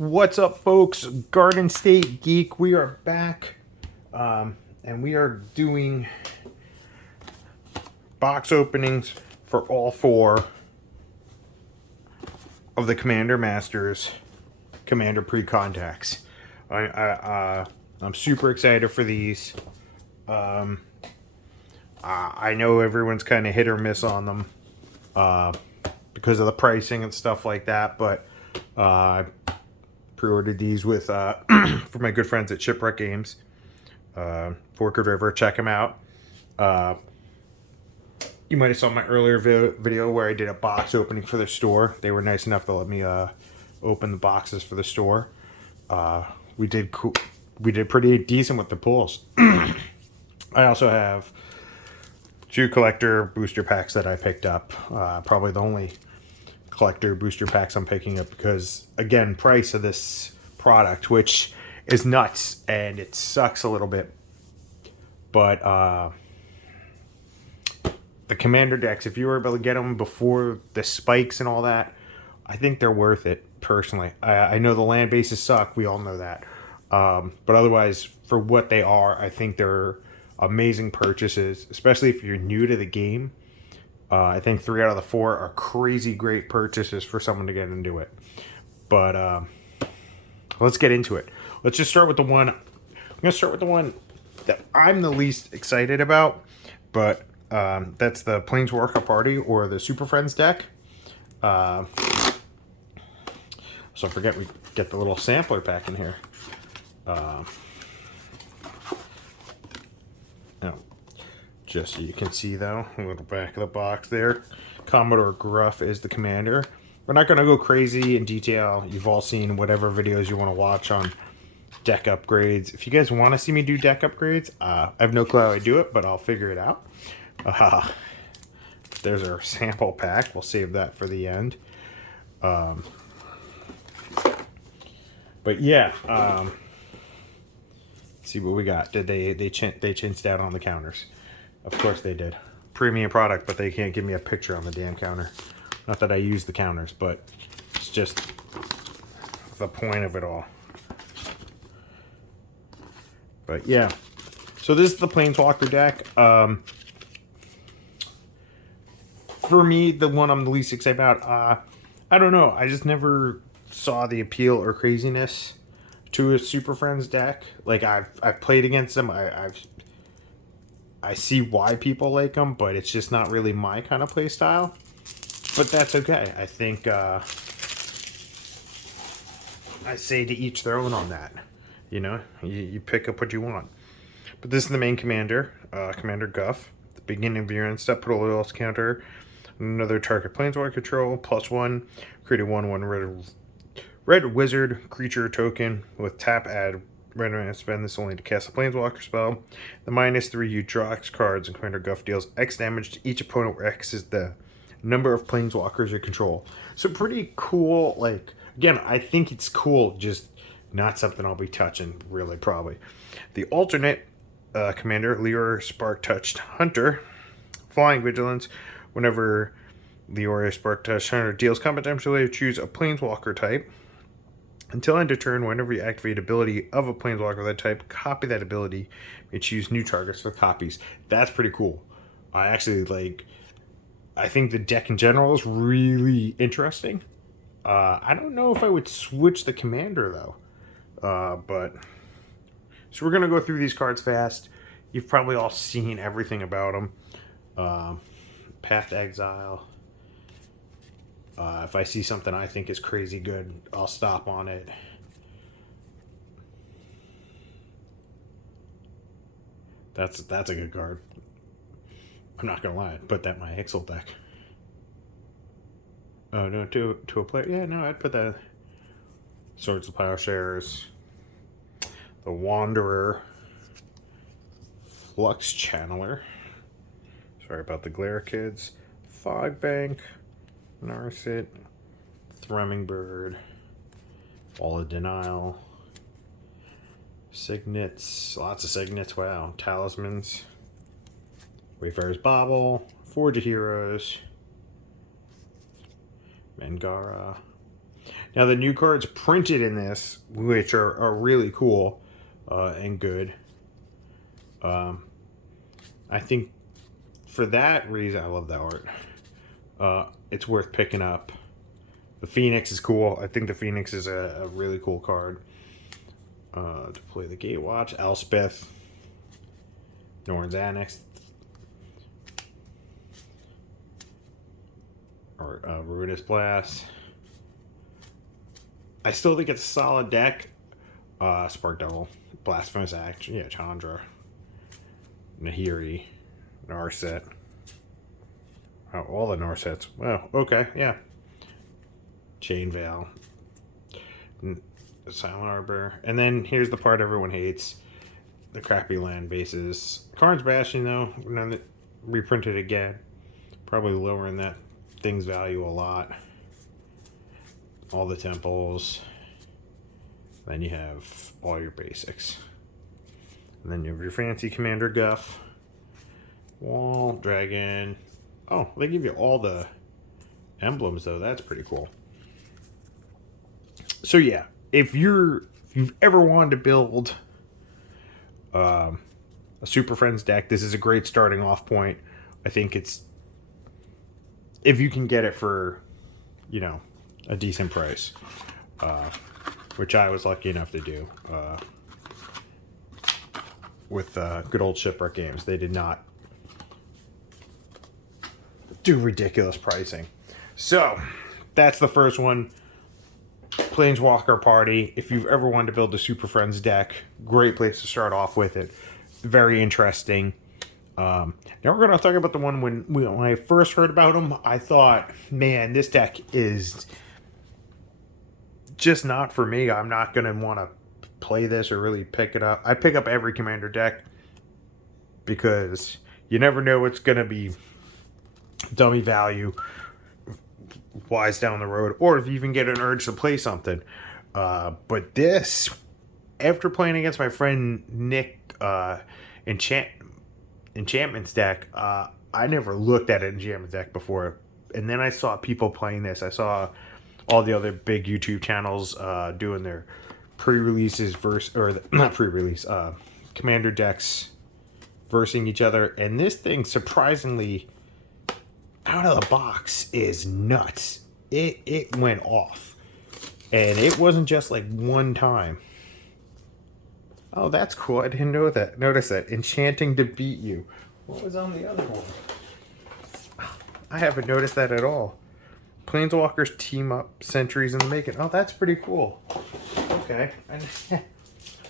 What's up, folks? Garden State Geek. We are back, and we are doing box openings for all four of the Commander Masters Commander pre-contacts. I'm super excited for these. I know everyone's kind of hit or miss on them because of the pricing and stuff like that, but pre-ordered these with for my good friends at Shipwreck Games, Forked River. Check them out. You might have saw my earlier video where I did a box opening for the store. They were nice enough to let me open the boxes for the store. We did pretty decent with the pulls. I also have 2 collector booster packs that I picked up. Probably the only collector booster packs I'm picking up because, again, price of this product, which is nuts and it sucks a little bit, but the Commander decks, if you were able to get them before the spikes and all that, I think they're worth it personally. I know the land bases suck, we all know that, but otherwise, for what they are, I think they're amazing purchases, especially if you're new to the game. I think 3 out of the 4 are crazy great purchases for someone to get into it. But let's get into it. Let's just start with the one. I'm going to start with the one that I'm the least excited about, but that's the Planeswalker Party or the Super Friends deck. So forget we get the little sampler pack in here. Just so you can see, though, a little back of the box there. Commodore Gruff is the commander. We're not going to go crazy in detail. You've all seen whatever videos you want to watch on deck upgrades. If you guys want to see me do deck upgrades, I have no clue how I do it, but I'll figure it out. There's our sample pack. We'll save that for the end. But yeah, let's see what we got. Did they chinched out on the counters? Of course they did. Premium product, but they can't give me a picture on the damn counter. Not that I use the counters, but it's just the point of it all. But yeah, so this is the Planeswalker deck. For me, the one I'm the least excited about, I don't know. I just never saw the appeal or craziness to a Super Friends deck. Like, I've played against them. I see why people like them, but it's just not really my kind of play style. But that's okay. I think I say to each their own on that. You know, you pick up what you want. But this is the main commander, Commander Guff. At the beginning of your end step, put a loyalty counter, another target Planeswalker control, +1, create a 1/1 red wizard creature token with tap, add red mana, spend this only to cast a Planeswalker spell. The -3, you draw X cards, and Commander Guff deals X damage to each opponent, where X is the number of Planeswalkers you control. So pretty cool. Like, again, I think it's cool, just not something I'll be touching, really, probably. The alternate commander, Leora Spark Touched Hunter, Flying Vigilance. Whenever Leora Spark Touched Hunter deals combat damage, choose a Planeswalker type. Until end of turn, whenever you activate ability of a Planeswalker of that type, copy that ability and choose new targets for copies. That's pretty cool. I think the deck in general is really interesting. I don't know if I would switch the commander, though. But so we're going to go through these cards fast. You've probably all seen everything about them. Path to Exile. If I see something I think is crazy good, I'll stop on it. That's a good card. I'm not gonna lie, I'd put that in my Ixal deck. Oh no, to a player? Yeah, no, I'd put that. Swords of Plowshares, the Wanderer, Flux Channeler. Sorry about the glare, kids. Fogbank. Narset, Thrumming Bird, Wall of Denial, Signets, lots of Signets, wow, Talismans, Wayfarer's Bauble, Forge of Heroes, Mangara, Now the new cards printed in this, which are really cool and good. I think for that reason, I love that art. It's worth picking up. The Phoenix is cool. I think the Phoenix is a really cool card. To play the Gatewatch, Elspeth, Norn's Annex, or Ruinous Blast. I still think it's a solid deck. Spark Devil, Blasphemous Act, yeah, Chandra, Nahiri, Narset. Oh, all the Narsets. Well, okay, yeah. Chain Veil, Silent Arbor, and then here's the part everyone hates: the crappy land bases. Karn's Bastion, though, reprinted again, probably lowering that thing's value a lot. All the temples. Then you have all your basics. And then you have your fancy Commander Guff, Wall, Dragon. Oh, they give you all the emblems, though. That's pretty cool. So yeah, if you've ever wanted to build a Super Friends deck, this is a great starting off point. I think it's, if you can get it for, you know, a decent price, which I was lucky enough to do with good old Shipwreck Games. They did not do ridiculous pricing. So that's the first one. Planeswalker Party. If you've ever wanted to build a Super Friends deck, great place to start off with it. Very interesting. Now we're going to talk about the one when I first heard about them. I thought, man, this deck is just not for me. I'm not going to want to play this or really pick it up. I pick up every Commander deck because you never know what's going to be dummy value wise down the road, or if you even get an urge to play something. But this, after playing against my friend Nick Enchantment's deck, I never looked at an Enchantment deck before, and then I saw people playing this. I saw all the other big YouTube channels doing their pre-releases not pre-release, Commander decks versing each other, and this thing surprisingly out of the box is nuts. It went off, and it wasn't just like one time. Oh, that's cool. I didn't know that. Notice that. Enchanting to beat you. What was on the other one? I haven't noticed that at all. Planeswalkers team up, centuries in the making. Oh, that's pretty cool. Okay. I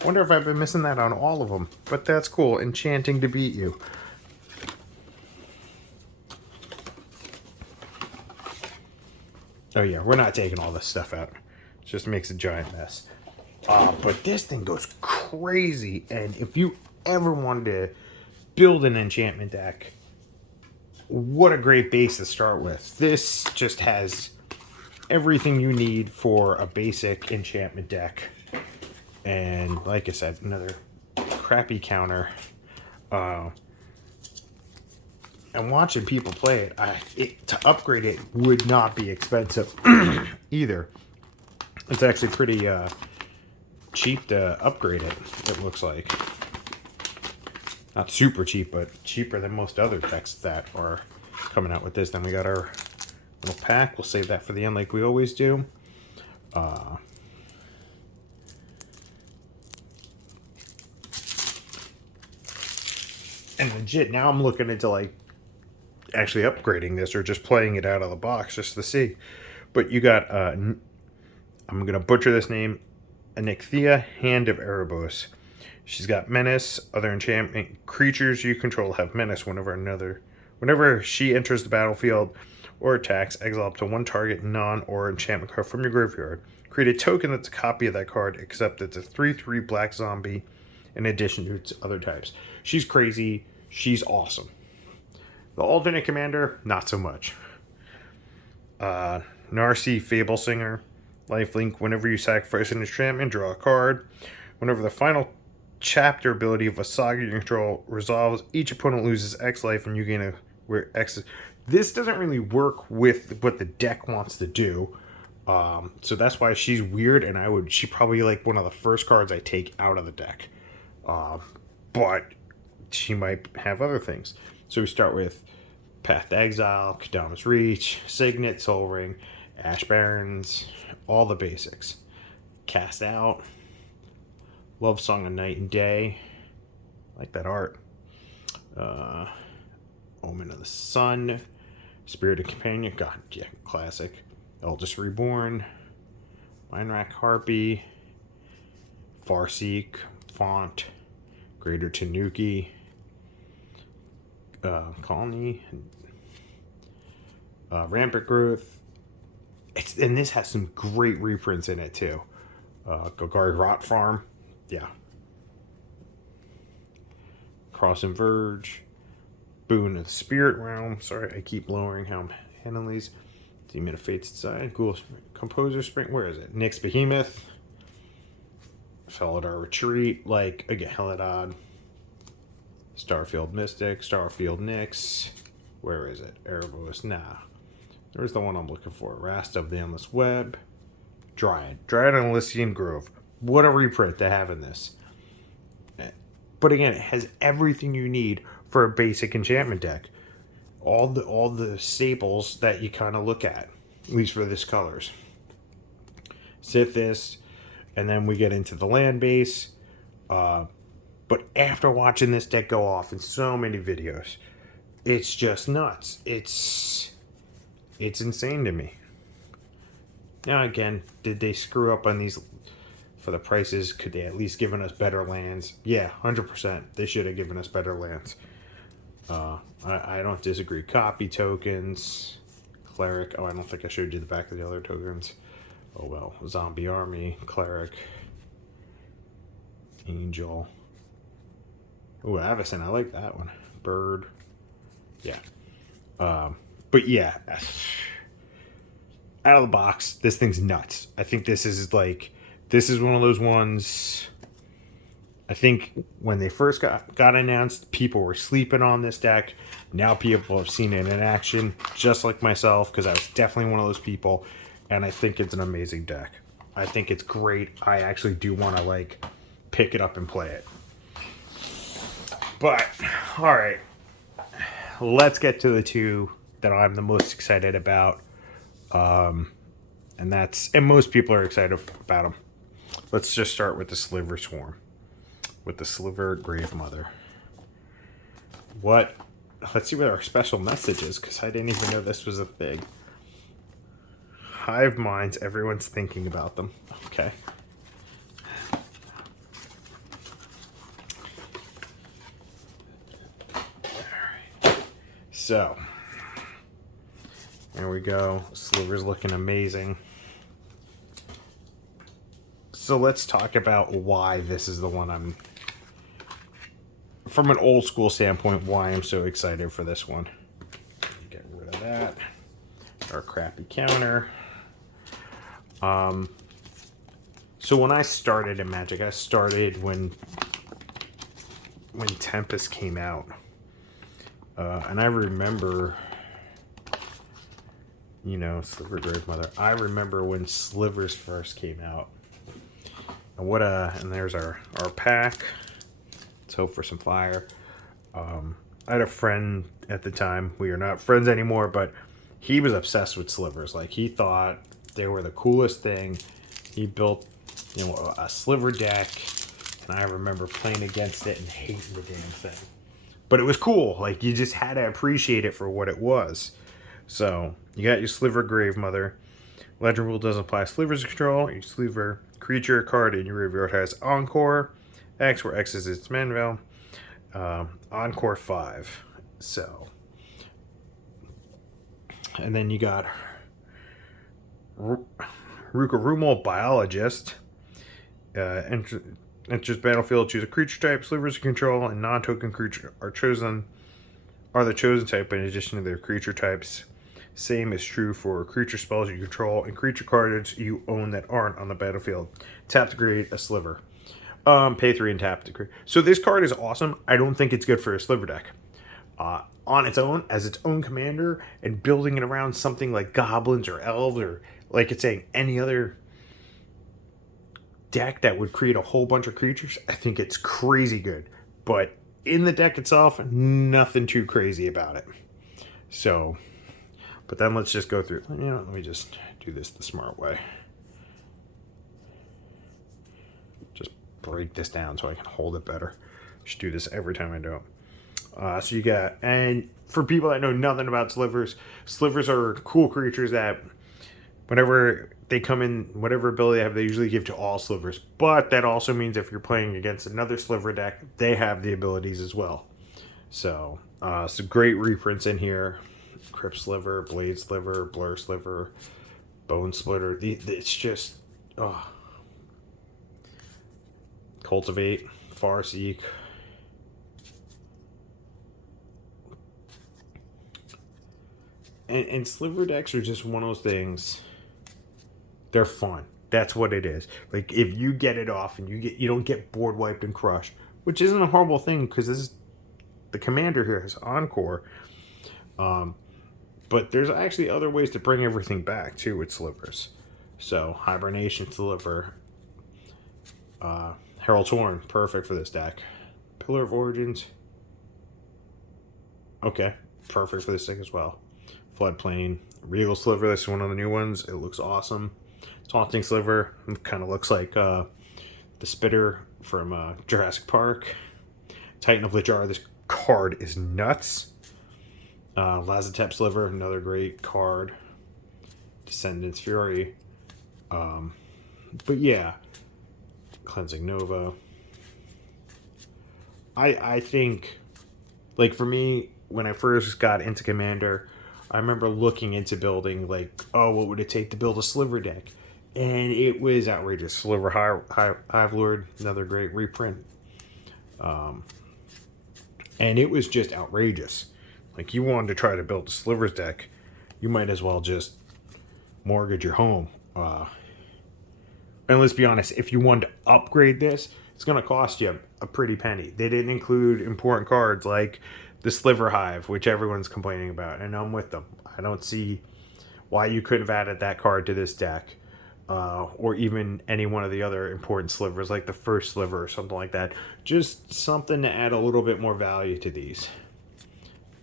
wonder if I've been missing that on all of them, but that's cool. Enchanting to beat you. Oh yeah, we're not taking all this stuff out. It just makes a giant mess. But this thing goes crazy, and if you ever wanted to build an enchantment deck, what a great base to start with. This just has everything you need for a basic enchantment deck. And like I said, another crappy counter. And watching people play it, to upgrade it would not be expensive either. It's actually pretty cheap to upgrade it, it looks like. Not super cheap, but cheaper than most other decks that are coming out with this. Then we got our little pack. We'll save that for the end like we always do. And legit, now I'm looking into like actually upgrading this or just playing it out of the box just to see. But you got, I'm going to butcher this name, Anixia, Hand of Erebos. She's got Menace. Other enchantment creatures you control have Menace whenever she enters the battlefield or attacks, exile up to one target non or enchantment card from your graveyard. Create a token that's a copy of that card, except it's a 3/3 black zombie in addition to its other types. She's crazy. She's awesome. The alternate commander, not so much. Narcy, Fable Singer, lifelink. Whenever you sacrifice an enchantment, draw a card. Whenever the final chapter ability of a saga you control resolves, each opponent loses X life and you gain where X is. This doesn't really work with what the deck wants to do, So that's why she's weird, and she probably like one of the first cards I take out of the deck. But she might have other things. So we start with Path to Exile, Kadamas Reach, Signet, Soul Ring, Ash Barrens, all the basics. Cast Out, Love Song of Night and Day, I like that art. Omen of the Sun, Spirited Companion, God, yeah, classic. Eldest Reborn, Mindwrack Harpy, Farseek, Font, Greater Tanuki, Colony, Rampant Growth. And this has some great reprints in it too. Golgari Rot Farm, yeah. Cross and Verge, Boon of the Spirit Realm. Sorry, I keep lowering how I'm handling these. Demon of Fate's Design, Ghoul Composer Spring. Where is it? Nyx Behemoth, Felidar Retreat, like again, Helidon, Starfield Mystic, Starfield Nyx. Where is it? Erebos. Nah. There's the one I'm looking for. Rast of the Endless Web. Dryad and Elysian Grove. What a reprint to have in this. But again, it has everything you need for a basic enchantment deck. All the staples that you kind of look at least for this colors. Sithis, and then we get into the land base. But after watching this deck go off in so many videos, it's just nuts. It's insane to me. Now again, did they screw up on these for the prices? Could they at least given us better lands? Yeah, 100%. They should have given us better lands. I don't disagree. Copy tokens, cleric. Oh, I don't think I showed you the back of the other tokens. Oh well. Zombie army, cleric, angel. Oh, Avacyn. I like that one. Bird. Yeah. But yeah, out of the box, this thing's nuts. I think this is one of those ones. I think when they first got announced, people were sleeping on this deck. Now people have seen it in action, just like myself, because I was definitely one of those people. And I think it's an amazing deck. I think it's great. I actually do want to pick it up and play it. But all right, let's get to the two that I'm the most excited about. And most people are excited about them. Let's just start with the Sliver Swarm. With the Sliver Grave Mother. Let's see what our special message is, because I didn't even know this was a thing. Hive minds, everyone's thinking about them. Okay. Alright. So, there we go. Sliver's looking amazing. So let's talk about why this is the one from an old school standpoint, why I'm so excited for this one. Get rid of that. Our crappy counter. So when I started in Magic, I started when Tempest came out. And I remember, Sliver Grave Mother. I remember when Slivers first came out. And there's our pack. Let's hope for some fire. I had a friend at the time. We are not friends anymore, but he was obsessed with slivers. He thought they were the coolest thing. He built, a sliver deck, and I remember playing against it and hating the damn thing. But it was cool. You just had to appreciate it for what it was. So you got your Sliver Grave Mother. Legend rule doesn't apply slivers control. Each sliver creature card in your graveyard has Encore X, where X is its mana value. Encore 5. So, and then you got Rukarumal Biologist. Enters battlefield, choose a creature type. Slivers control and non-token creature are the chosen type in addition to their creature types. Same is true for creature spells you control and creature cards you own that aren't on the battlefield. Tap to create a sliver. Pay 3 and tap to create. So this card is awesome. I don't think it's good for a sliver deck. on its own as its own commander and building it around something like goblins or elves or, like it's saying, any other deck that would create a whole bunch of creatures, I think it's crazy good. But in the deck itself, nothing too crazy about it. So, but then let's just go through. Let me just do this the smart way. Just break this down so I can hold it better. Should do this every time I do it. So you got, and for people that know nothing about slivers, slivers are cool creatures that whenever they come in, whatever ability they have, they usually give to all slivers. But that also means if you're playing against another sliver deck, they have the abilities as well. So, some great reprints in here. Crypt Sliver, Blade Sliver, Blur Sliver, Bone Splitter. It's just, Cultivate, Farseek. And sliver decks are just one of those things. They're fun. That's what it is. Like, if you get it off and you don't get board wiped and crushed, which isn't a horrible thing because this is the commander here has Encore. But there's actually other ways to bring everything back too with slivers. So Hibernation Sliver, Herald's Horn, perfect for this deck. Pillar of Origins, okay, perfect for this deck as well. Floodplain, Regal Sliver, this is one of the new ones. It looks awesome. Taunting Sliver, kind of looks like the Spitter from Jurassic Park. Titan of Lijar, this card is nuts. Lazatep Sliver, another great card. Descendants Fury. But yeah, Cleansing Nova. I think, like for me, when I first got into Commander, I remember looking into building, like, oh, what would it take to build a sliver deck? And it was outrageous. Sliver Hive Lord, another great reprint. And it was just outrageous. Like, you wanted to try to build a slivers deck, you might as well just mortgage your home. And let's be honest, if you wanted to upgrade this, it's going to cost you a pretty penny. They didn't include important cards like the Sliver Hive, which everyone's complaining about, and I'm with them. I don't see why you couldn't have added that card to this deck, or even any one of the other important slivers, like the first sliver or something like that. Just something to add a little bit more value to these.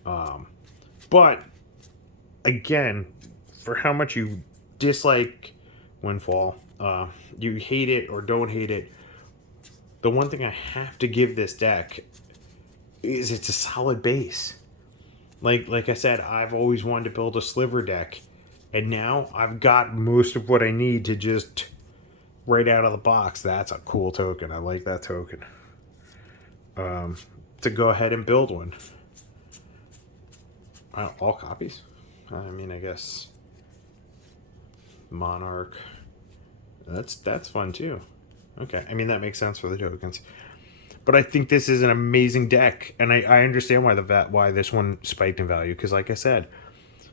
But, again, for how much you dislike Windfall, you hate it or don't hate it, the one thing I have to give this deck is it's a solid base. Like I said, I've always wanted to build a sliver deck, and now I've got most of what I need to just right out of the box. That's a cool token. I like that token. To go ahead and build one. All copies? I mean, I guess Monarch. That's fun too. Okay, I mean that makes sense for the tokens. But I think this is an amazing deck, and I understand why this one spiked in value, because like I said,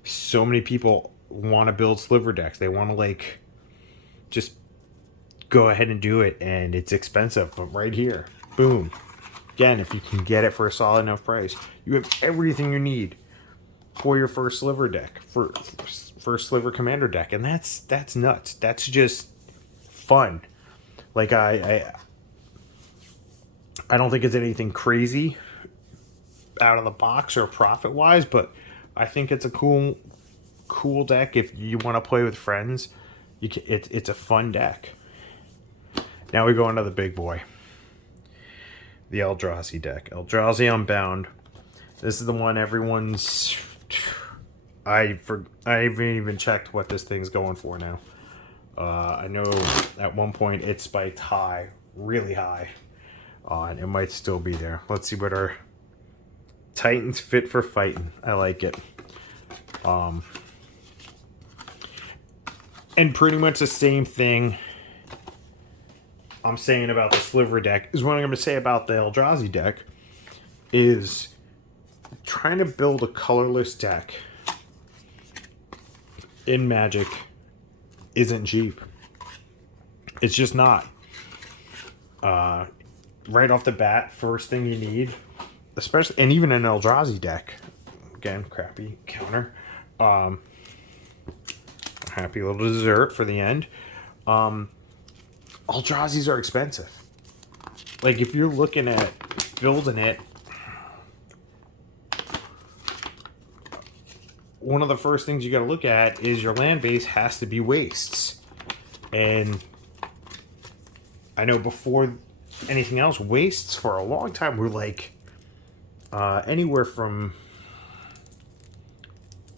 so many people want to build sliver decks. They want to like just go ahead and do it, and it's expensive, but right here, boom. Again, if you can get it for a solid enough price, you have everything you need for your first sliver deck, for sliver commander deck, and that's nuts. That's just fun. Like I don't think it's anything crazy out of the box or profit wise, but I think it's a cool deck if you want to play with friends. It's a fun deck. Now we go into the big boy, the Eldrazi deck. Eldrazi Unbound. This is the one everyone's. I haven't even checked what this thing's going for now. I know at one point it spiked high, really high. And it might still be there. Let's see what our Titans Fit for Fighting. I like it. And pretty much the same thing I'm saying about the Sliver deck is what I'm going to say about the Eldrazi deck. Is trying to build a colorless deck in Magic isn't cheap. It's just not. Right off the bat, first thing you need, especially, and even an Eldrazi deck, again, crappy counter. Happy little dessert for the end. Eldrazi's are expensive. Like, if you're looking at building it, one of the first things you got to look at is your land base has to be wastes. And I know before anything else, wastes for a long time were like anywhere from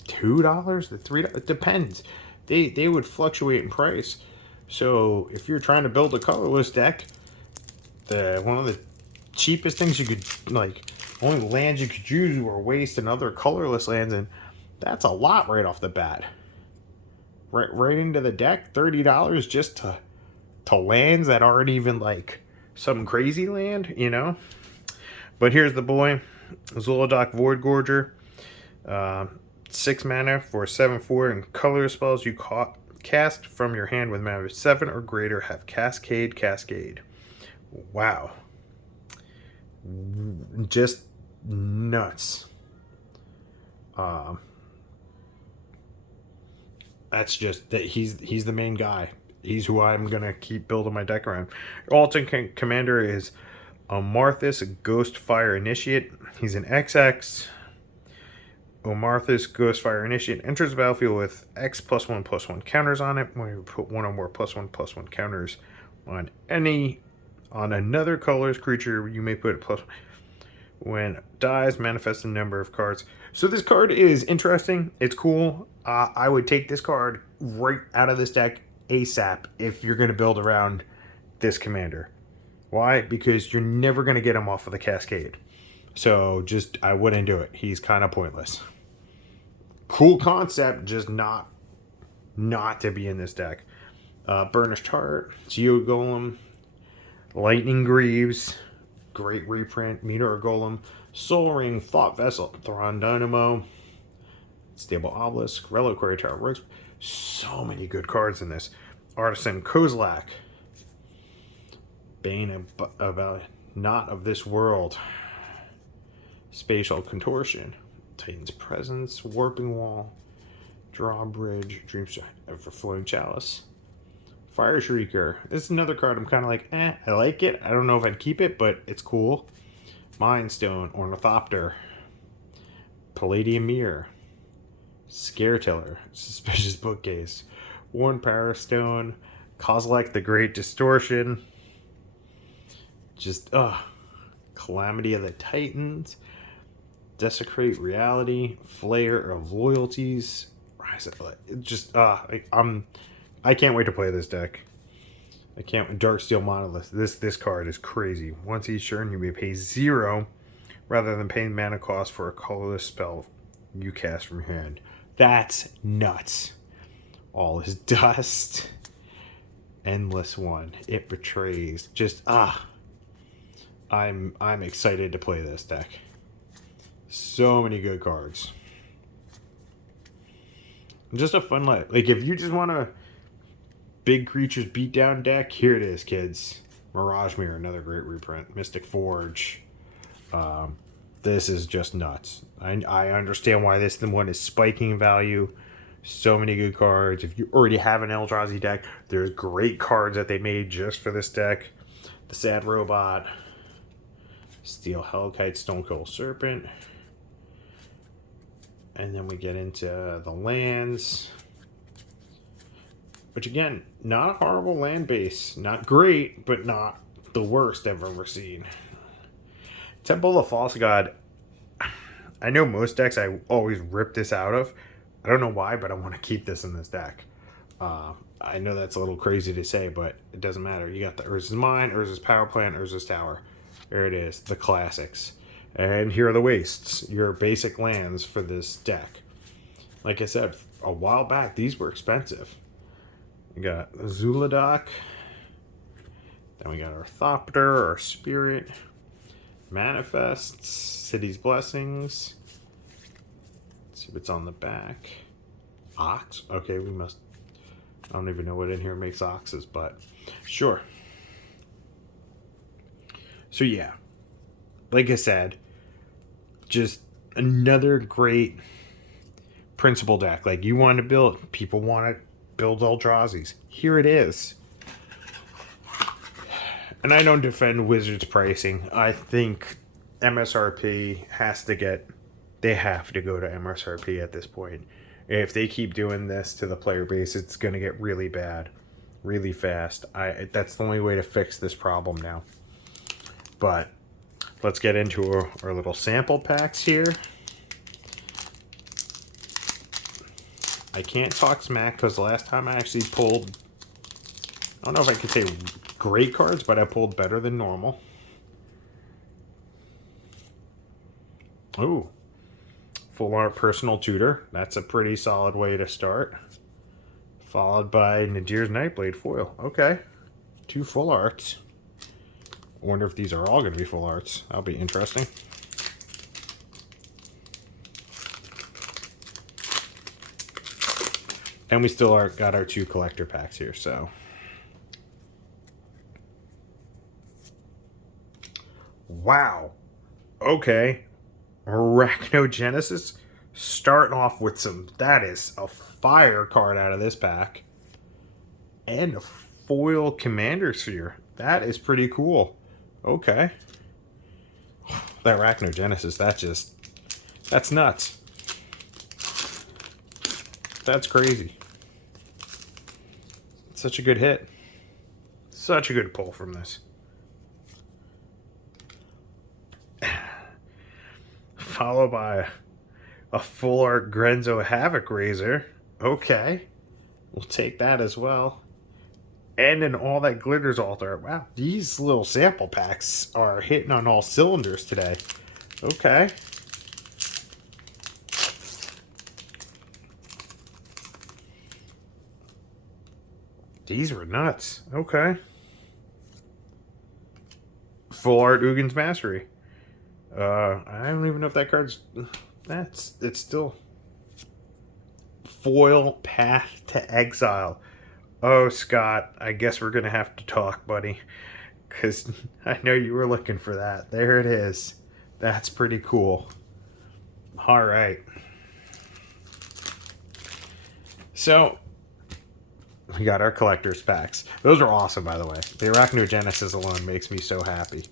$2 to $3. It depends. They would fluctuate in price. So if you're trying to build a colorless deck, one of the cheapest things you could, like, only lands you could use were waste and other colorless lands, and that's a lot right off the bat. Right into the deck, $30 just to lands that aren't even like some crazy land, you know? But here's the boy, Zolodok Void Gorger. 6 mana for 7/4, and color spells you cast from your hand with mana of 7 or greater have Cascade. Wow. Just nuts. That's just that he's the main guy. He's who I'm gonna keep building my deck around. Alternate commander is Omarthus, Ghostfire Initiate. He's an XX. Omarthus, Ghostfire Initiate, enters the battlefield with X +1/+1 counters on it. When you put one or more +1/+1 counters on another color's creature, you may put +1. When dies, manifest a number of cards. So this card is interesting. It's cool. I would take this card right out of this deck ASAP if you're going to build around this commander. Why? Because you're never going to get him off of the Cascade. So just, I wouldn't do it. He's kind of pointless. Cool concept, just not to be in this deck. Burnished Heart, Geo Golem, Lightning Greaves, great reprint, Meteor Golem, Soul Ring, Thought Vessel, Thron Dynamo, Stable Obelisk, Reliquary Tower Works. So many good cards in this. Artisan Kozlak, Bane of Not of This World, Spatial Contortion, Titan's Presence, Warping Wall, Drawbridge, Dreamstrike, Everflowing Chalice, Fire Shrieker. This is another card I'm kind of like, I like it. I don't know if I'd keep it, but it's cool. Mind Stone, Ornithopter, Palladium Mirror, Scaretiller, Suspicious Bookcase, Worn Power Stone, Kozilek the Great Distortion, just, Calamity of the Titans, Desecrate Reality, Flayer of Loyalties, just, I can't wait to play this deck. I can't. Darksteel Monolith. This card is crazy. Once each turn, you may pay 0 rather than paying mana cost for a colorless spell you cast from your hand. That's nuts. All is dust. Endless One. It betrays. Just I'm excited to play this deck. So many good cards. Just a fun life. Like, if you just want to big creatures beatdown deck, here it is, kids. Mirage Mirror, another great reprint. Mystic Forge. This is just nuts. I understand why this one is spiking in value. So many good cards. If you already have an Eldrazi deck, there's great cards that they made just for this deck. The Sad Robot, Steel Hellkite, Stonecold Serpent. And then we get into the lands. Which, again, not a horrible land base. Not great, but not the worst I've ever seen. Temple of False God. I know most decks I always rip this out of. I don't know why, but I want to keep this in this deck. I know that's a little crazy to say, but it doesn't matter. You got the Urza's Mine, Urza's Power Plant, Urza's Tower. There it is, the classics. And here are the wastes, your basic lands for this deck. Like I said, a while back, these were expensive. We got Zolodok. Then we got our Thopter, our Spirit. Manifests, City's Blessings. Let's see what's on the back. Ox. Okay, we must... I don't even know what in here makes oxes, but sure. So yeah, like I said, just another great principal deck. Like, you want to build, people want to build Eldrazi's. Here it is. And I don't defend Wizards pricing. I think MSRP has to get, they have to go to MSRP at this point. If they keep doing this to the player base, it's going to get really bad, really fast. That's the only way to fix this problem now. But let's get into our little sample packs here. I can't talk smack because the last time I actually pulled, I don't know if I could say great cards, but I pulled better than normal. Ooh, full art personal tutor. That's a pretty solid way to start. Followed by Nadir's Nightblade foil. Okay, 2 full arts. I wonder if these are all going to be full arts. That'll be interesting. And we still got our 2 collector packs here, so. Wow. Okay. Arachnogenesis. Starting off with some, that is a fire card out of this pack. And a foil Commander Sphere. That is pretty cool. Okay. That Arachnogenesis, that's nuts. That's crazy. Such a good hit. Such a good pull from this. Followed by a full art Grenzo Havoc Razor. Okay. We'll take that as well. And an All That Glitters Altar. Wow, these little sample packs are hitting on all cylinders today. Okay. These were nuts. Okay. Full art Ugin's Mastery. I don't even know if that card's... It's still... Foil Path to Exile. Oh, Scott, I guess we're going to have to talk, buddy. Because I know you were looking for that. There it is. That's pretty cool. All right. So, we got our collector's packs. Those are awesome, by the way. The Arachnogenesis alone makes me so happy.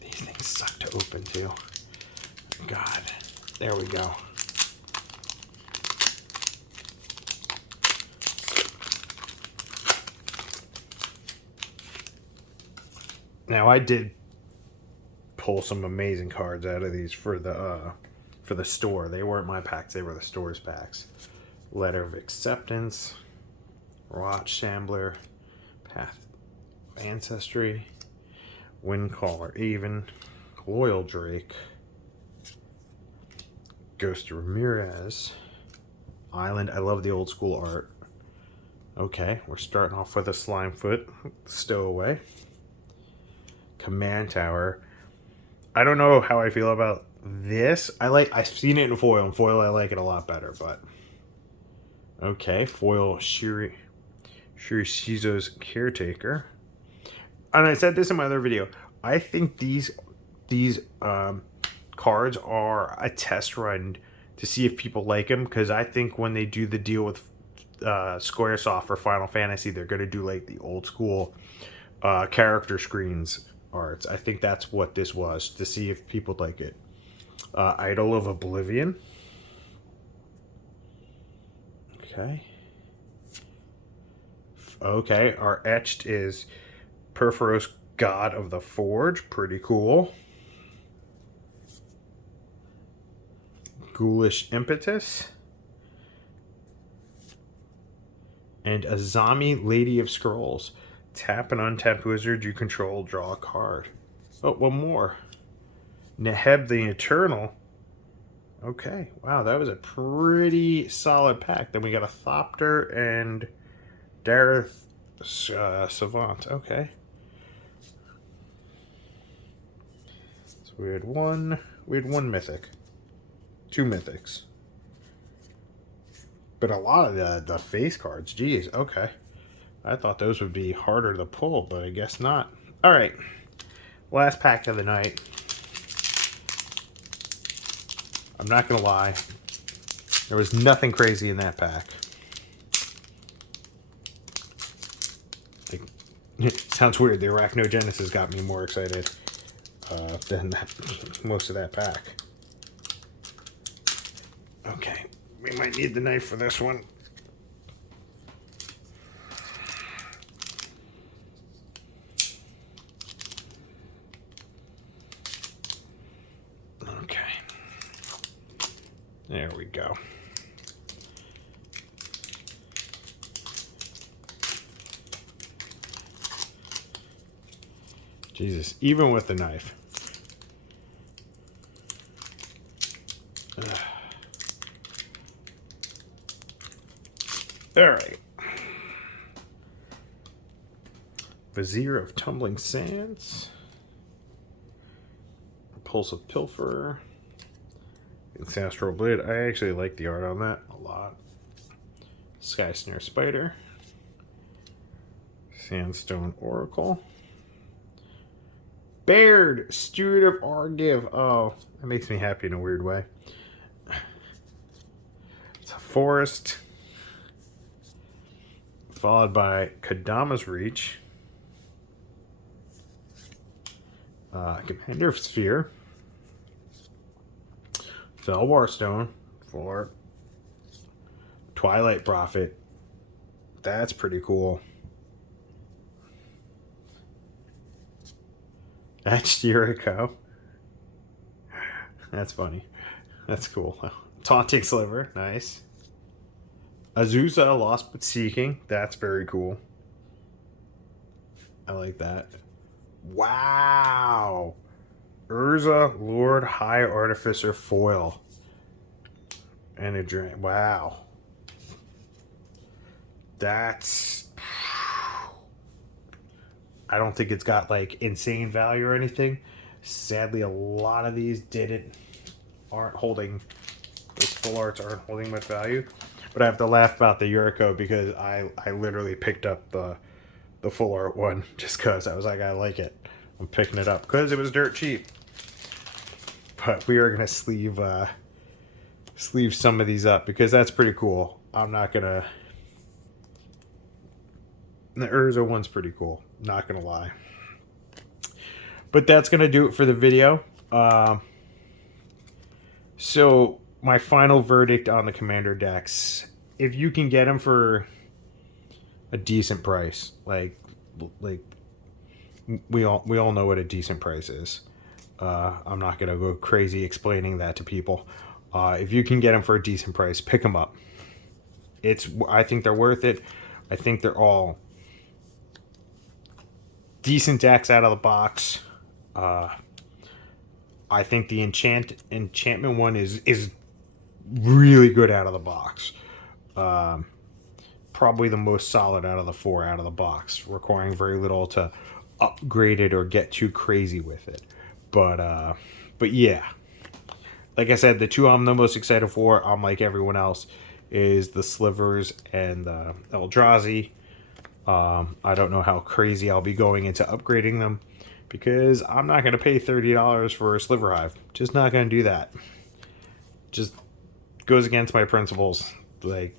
These things suck to open, too. God. There we go. Now, I did pull some amazing cards out of these for the store. They weren't my packs; they were the store's packs. Letter of Acceptance, Rot Shambler, Path of Ancestry, Windcaller Even, Loyal Drake, Ghost Ramirez, Island. I love the old school art. Okay, we're starting off with a Slimefoot, Stowaway. Command Tower. I don't know how I feel about this. I've seen it in foil. In foil, I like it a lot better, but okay. Foil Shuri Shizo's Caretaker. And I said this in my other video. I think these cards are a test run to see if people like them, because I think when they do the deal with Squaresoft for Final Fantasy, they're going to do like the old school character screens arts. I think that's what this was, to see if people like it. Idol of Oblivion. Okay. Okay, our etched is Perforos, God of the Forge. Pretty cool. Ghoulish Impetus. And Azami, Lady of Scrolls. Tap an untapped wizard you control, draw a card. Oh, one more. Neheb the Eternal. Okay, wow, that was a pretty solid pack. Then we got a Thopter and Dareth Savant. Okay. So we had one mythic. 2 mythics. But a lot of the face cards, geez, okay. I thought those would be harder to pull, but I guess not. All right, last pack of the night. I'm not gonna lie, there was nothing crazy in that pack. Like, it sounds weird. The Arachnogenesis got me more excited than most of that pack. Okay, we might need the knife for this one. Okay, there we go. Jesus, even with the knife. Ugh. All right. Vizier of Tumbling Sands. Pulse of Pilfer. Ancestral Blade. I actually like the art on that a lot. Sky Snare Spider. Sandstone Oracle. Baird, Steward of Argive. Oh, that makes me happy in a weird way. It's a forest. Followed by Kadama's Reach. Commander of Sphere. Felwar Stone. Full art. Twilight Prophet. That's pretty cool. That's Jericho. That's funny. That's cool. Taunting Sliver. Nice. Azusa, Lost but Seeking. That's very cool. I like that. Wow. Urza, Lord High Artificer Foil. And a drain. Wow. That's... I don't think it's got like insane value or anything. Sadly, a lot of these aren't holding, those full arts aren't holding much value. But I have to laugh about the Yuriko because I literally picked up the full art one just because I was like, I like it. I'm picking it up because it was dirt cheap. But we are gonna sleeve some of these up because that's pretty cool. I'm not gonna. The Urza one's pretty cool. Not gonna lie. But that's gonna do it for the video. So my final verdict on the Commander decks: if you can get them for a decent price, like we all know what a decent price is. I'm not gonna go crazy explaining that to people. If you can get them for a decent price, pick them up. I think they're worth it. I think they're all decent decks out of the box. I think the enchantment one is really good out of the box. Probably the most solid out of the 4 out of the box, requiring very little to upgrade it or get too crazy with it. But yeah, like I said, the 2 I'm the most excited for, I'm like everyone else, is the Slivers and the Eldrazi. I don't know how crazy I'll be going into upgrading them because I'm not going to pay $30 for a Sliver Hive. Just not going to do that. Just goes against my principles. Like,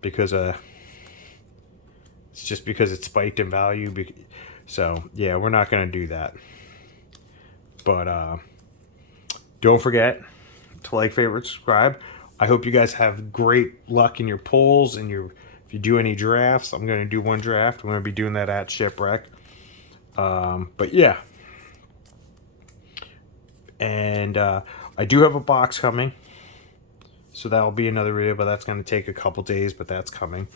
because it's just because it's spiked in value. So yeah, we're not going to do that. But don't forget to like, favorite, subscribe. I hope you guys have great luck in your polls and if you do any drafts. I'm going to do one draft. I'm going to be doing that at Shipwreck. But yeah. And I do have a box coming. So that'll be another video, but that's going to take a couple days, but that's coming.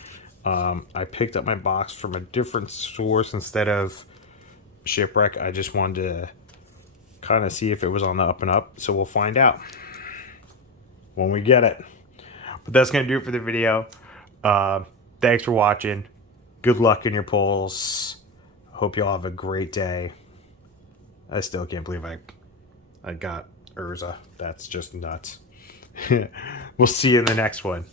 I picked up my box from a different source instead of Shipwreck. I just wanted to kind of see if it was on the up and up. So we'll find out when we get it. But that's going to do it for the video. Thanks for watching. Good luck in your polls. Hope you all have a great day. I still can't believe I got Urza. That's just nuts. We'll see you in the next one.